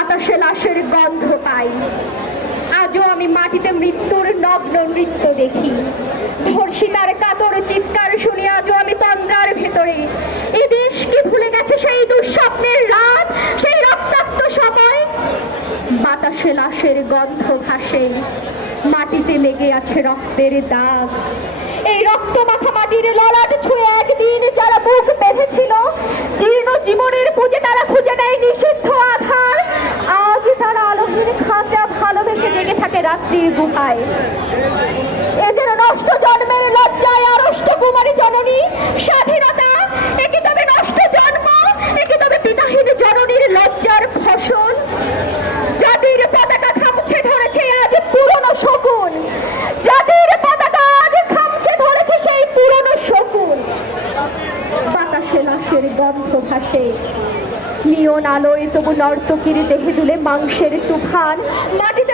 বাতাসে লাশের গন্ধ পাই। আজও আমি মাটিতে মৃত্যুর নগ্ন নৃত্য দেখি। ধর্ষিতার কাতর চিৎকার শুনি আজও আমি তন্দ্রার ভেতরে। এই দেশ কি ভুলে গেছে সেই দুঃস্বপ্নের রাত, সেই রক্তাক্ত সময়? বাতাসে লাশের গন্ধ ভাসে, মাটিতে লেগে আছে রক্তের দাগ। এই রক্ত মাখা মাটির ললাট ছুঁয়ে একদিন যারা বুক বেঁধেছিল, জীর্ণ জীবনের পুজে তারা খুঁজে নেয় নিষিদ্ধ আধার। আজ তারা আলোহীন খাঁচা ভালোবেসে জেগে থাকে রাত্রির গুহায়। এ যেন নষ্ট জন্মের লজ্জায় আড়ষ্ট কুমারী জননী। স্বাধীনতা একে তবে নষ্ট জন্ম, একে তবে পিতাহীন জননীর লজ্জার ফসল। জাতির পতাকা খামছে ধরেছে আজ পুরনো শকুন, জাতির পতাকা আজ খামছে ধরেছে সেই পুরনো শকুন। বাতাসে লাশের গন্ধ ভাসে, নিয়ন আলোয় তবু নর্তকীর দেহে দুলে মাংসের তুফান। মাটিতে